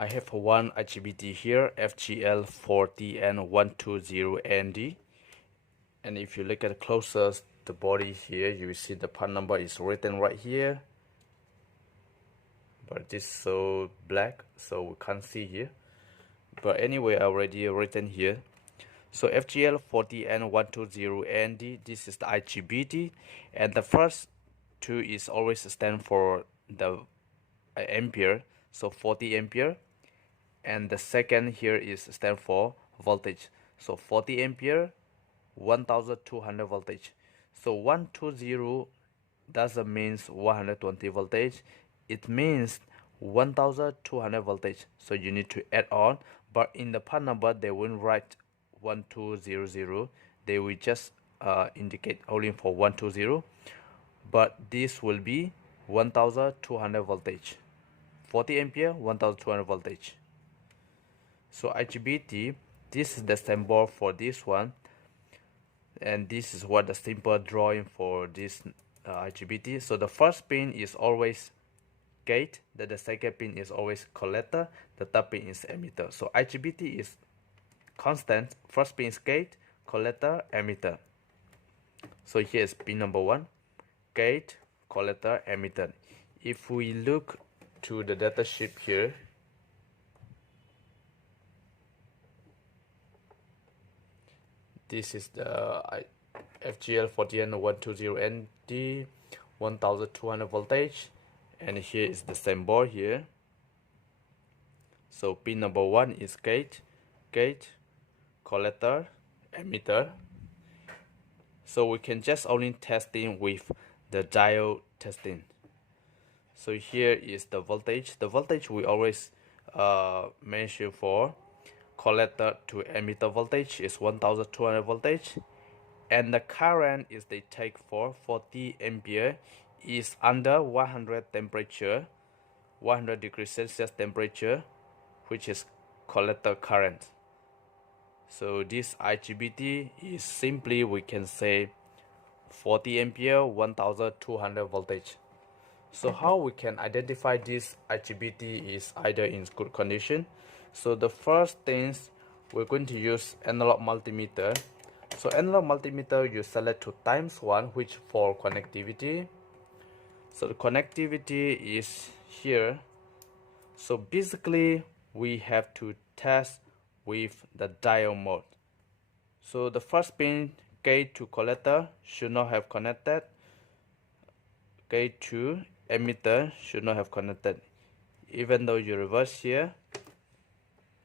I have one Igbt here, FGL40N120 and if you look at closer the body here, you will see the part number is written right here, but this is so black so we can't see here, but anyway I already written here. So FGL40N120, this is the Igbt, and the first two is always stand for the ampere, so 40 ampere, and the second here is stand for voltage, so 40 ampere 1200 voltage. So 120 doesn't means 120 voltage, it means 1200 voltage, so you need to add on, but in the part number they won't write 1200, they will just indicate only for 120, but this will be 1200 voltage, 40 ampere 1200 voltage. So Igbt, this is the symbol for this one, and this is what the simple drawing for this Igbt. So the first pin is always gate, then the second pin is always collector, the third pin is emitter. So Igbt is constant, first pin is gate, collector, emitter. So here is pin number 1, gate, collector, emitter. If we look to the data sheet here, this is the FGL40N120ND 1200 voltage, and here is the symbol here. So pin number 1 is gate, collector, emitter. So we can just only testing with the diode testing. So here is the voltage. The voltage we always mention for collector to emitter voltage is 1200 voltage, and the current is they take for 40 ampere is under 100 temperature, 100 degrees Celsius temperature, which is collector current. So this Igbt is simply, we can say 40 ampere 1200 voltage. So how we can identify this Igbt is either in good condition. So the first things, we're going to use analog multimeter. So analog multimeter, you select to ×1, which for connectivity. So the connectivity is here. So basically we have to test with the diode mode. So the first pin, gate to collector, should not have connected. Gate to emitter should not have connected. Even though you reverse here,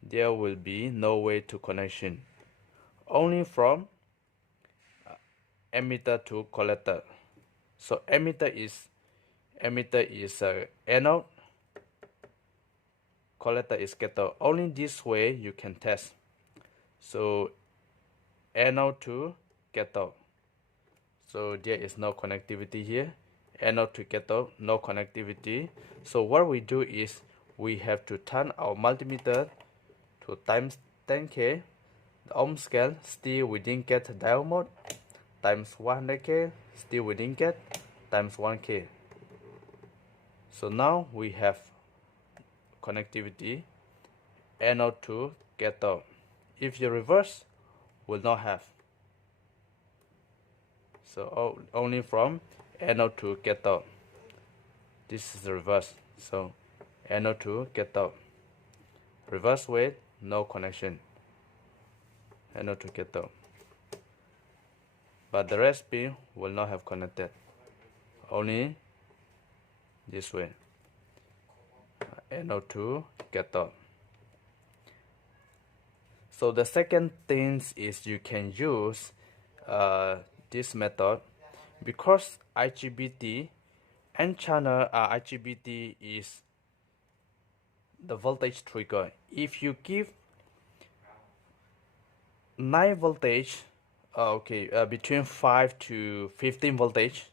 there will be no way to connection. Only from emitter to collector. So emitter is anode, collector is cathode. Only this way you can test. So anode to cathode. So there is no connectivity here. Anode to cathode, no connectivity. So what we do is we have to turn our multimeter to times 10K, the ohm scale, still we didn't get diode mode, times 100K, still we didn't get, times 1K. So now we have connectivity, anode to cathode. If you reverse, will not have. So only from anode to cathode. This is the reverse. So anode to cathode. Reverse with no connection. Anode to cathode. But the rest pin will not have connected. Only this way. Anode to cathode. So the second thing is you can use this method, because Igbt N channel Igbt is the voltage trigger. If you give 9 voltage, between 5 to 15 voltage,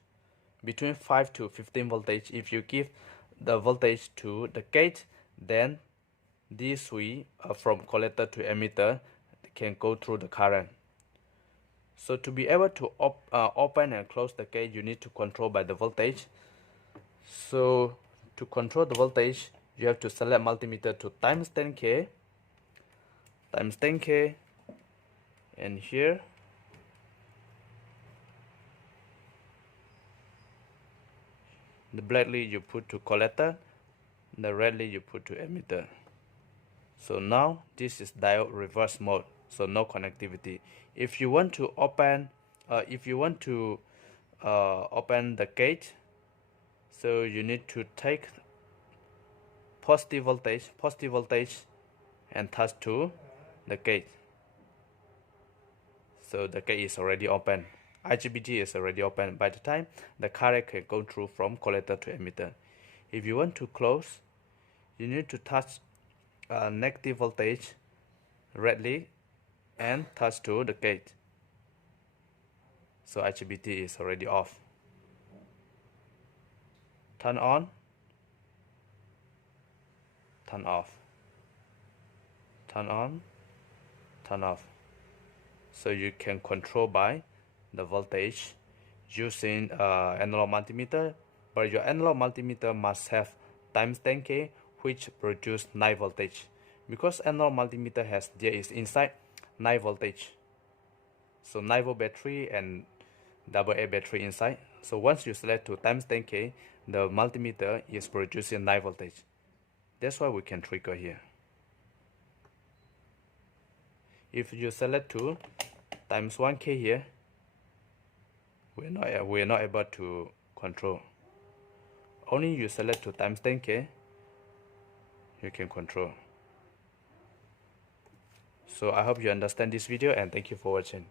between 5 to 15 voltage, if you give the voltage to the gate, then this way from collector to emitter can go through the current. So to be able to open and close the gate, you need to control by the voltage. So to control the voltage, you have to select multimeter to times 10K, and here the black lead you put to collector, the red lead you put to emitter. So now this is diode reverse mode, so no connectivity. If you want to open open the gate, so you need to take positive voltage and touch to the gate. So the gate is already open. Igbt is already open. By the time the current can go through from collector to emitter. If you want to close, you need to touch negative voltage red lead and touch to the gate. So Igbt is already off. Turn on, turn off, turn on, turn off. So you can control by the voltage using analog multimeter, but your analog multimeter must have times 10K, which produce 9 voltage. Because analog multimeter there is inside 9 voltage, so 9 volt battery and AA battery inside. So once you select to times 10K, the multimeter is producing 9 voltage. That's why we can trigger here. If you select to times 1K here, we're not able to control. Only you select to times 10K, you can control. So I hope you understand this video, and thank you for watching.